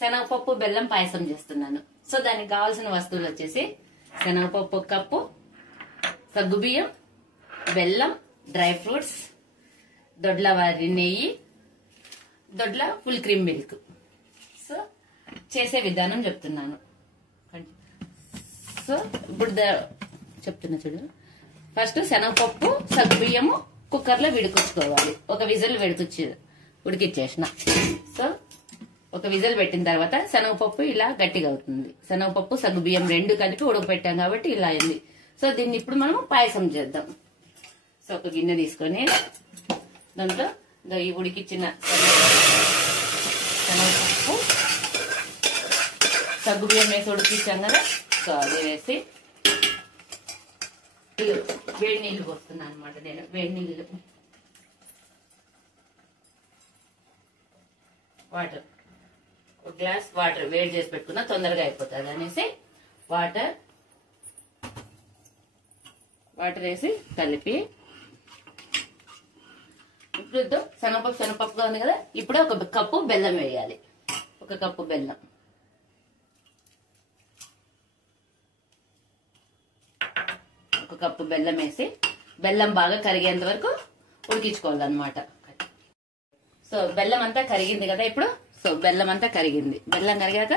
శనగపప్పు బెల్లం పాయసం చేస్తున్నాను. సో దానికి కావాల్సిన వస్తువులు వచ్చేసి శనగపప్పు 1 కప్పు, సగ్గుబియ్యం, బెల్లం, డ్రై ఫ్రూట్స్, దొడ్ల వారి నెయ్యి, దొడ్ల ఫుల్ క్రీమ్ మిల్క్. సో చేసే విధానం చెప్తున్నాను. సో ఇప్పుడు చెప్తున్నా చూడు. ఫస్ట్ శనగపప్పు సగ్గుబియ్యము కుక్కర్ లో విడికించుకోవాలి. ఒక విజిల్ ఉడికిచ్చేసిన. సో ఒక విజిల్ పెట్టిన తర్వాత శనగపప్పు ఇలా గట్టిగా అవుతుంది. శనగపప్పు సగ్గుబియ్యం 2 కలిపి ఉడకపెట్టాం కాబట్టి ఇలా అయింది. సో దీన్ని ఇప్పుడు మనం పాయసం చేద్దాం. సో ఒక గిన్నె తీసుకొని దాంట్లో ఈ ఉడికిచ్చిన శనగపప్పు సగ్గుబియ్యం వేసి ఉడికిచ్చాం కదా. సో అది వేసి వేడి నీళ్లు పోస్తున్నాను అనమాట. నేను వేడి నీళ్ళు వాటర్ 1 గ్లాస్ వాటర్ వేడి చేసి పెట్టుకున్నా తొందరగా అయిపోతుంది అనేసి వాటర్ వేసి కలిపి ఇప్పుడు శనగపప్పుగా ఉంది కదా. ఇప్పుడే 1 కప్పు బెల్లం వేయాలి. 1 కప్పు బెల్లం, కప్పు బెల్లం వేసి బెల్లం బాగా కరిగేంత వరకు ఉడికించుకోవాలన్నమాట. సో బెల్లం అంతా కరిగింది కదా ఇప్పుడు. సో బెల్లం అంతా కరిగింది. బెల్లం కరిగాక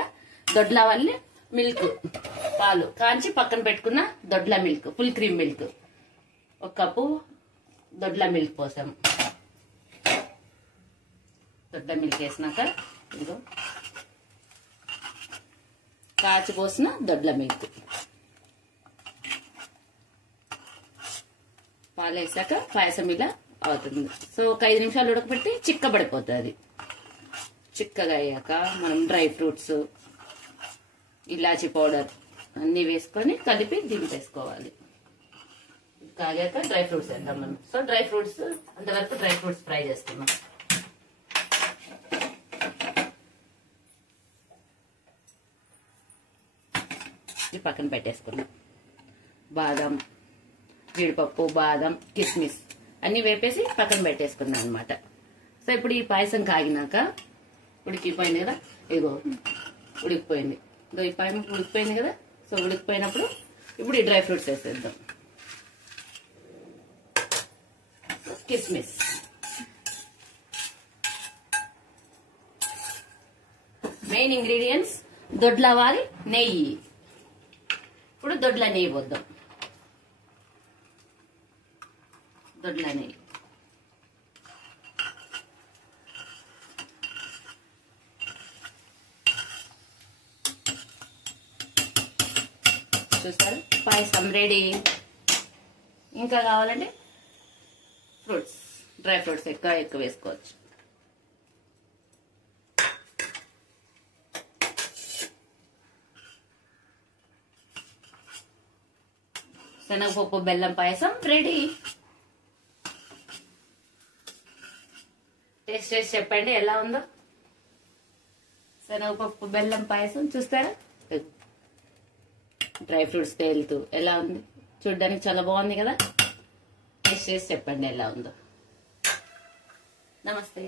దొడ్ల వాళ్ళని మిల్క్ పాలు కాంచి పక్కన పెట్టుకున్న Dodla milk full cream milk 1 cup Dodla milk పోసాము. దొడ్ల మిల్క్ వేసినాక ఇదిగో కాచి పోసిన దొడ్ల మిల్క్ పాలు వేసాక పాయసం ఇలా అవుతుంది. సో ఒక 5 నిమిషాలు ఉడకబెట్టి చిక్కబడిపోతుంది. చిక్కగా అయ్యాక మనం డ్రై ఫ్రూట్స్, ఇలాచీ పౌడర్ అన్ని వేసుకొని కలిపి దింపేసుకోవాలి. కాగాక డ్రై ఫ్రూట్స్ వేద్దాం మనం. సో డ్రై ఫ్రూట్స్ అంతవరకు డ్రై ఫ్రూట్స్ ఫ్రై చేస్తున్నాం. ఇది పక్కన పెట్టేసుకున్నాం. బాదం, జీడిపప్పు, బాదం, కిస్మిస్ అన్ని వేపేసి పక్కన పెట్టేసుకున్నాం అనమాట. సో ఇప్పుడు ఈ పాయసం కాగినాక ఉడికిపోయింది కదా. ఇగో ఉడికిపోయింది. ఈ పాయసం ఉడికిపోయింది కదా. సో ఉడికిపోయినప్పుడు ఇప్పుడు ఈ డ్రై ఫ్రూట్స్ వేసేద్దాం. కిస్మిస్, మెయిన్ ఇంగ్రీడియంట్స్ దొడ్ల వారి నెయ్యి. ఇప్పుడు దొడ్ల నెయ్యి పోద్దాం. దొడ్ల నెయ్యి చూసారు. పాయసం రెడీ. ఇంకా కావాలంటే ఫ్రూట్స్, డ్రై ఫ్రూట్స్ ఎక్కువ వేసుకోవచ్చు. శనగపప్పు బెల్లం పాయసం రెడీ. టేస్ట్ చేసి చెప్పండి ఎలా ఉందో. శనగపప్పు బెల్లం పాయసం చూస్తారా. డ్రై ఫ్రూట్స్ తేలుతూ ఎలా ఉంది. చూడ్డానికి చాలా బాగుంది కదా. టేస్ట్ చేసి చెప్పండి ఎలా ఉందో. నమస్తే.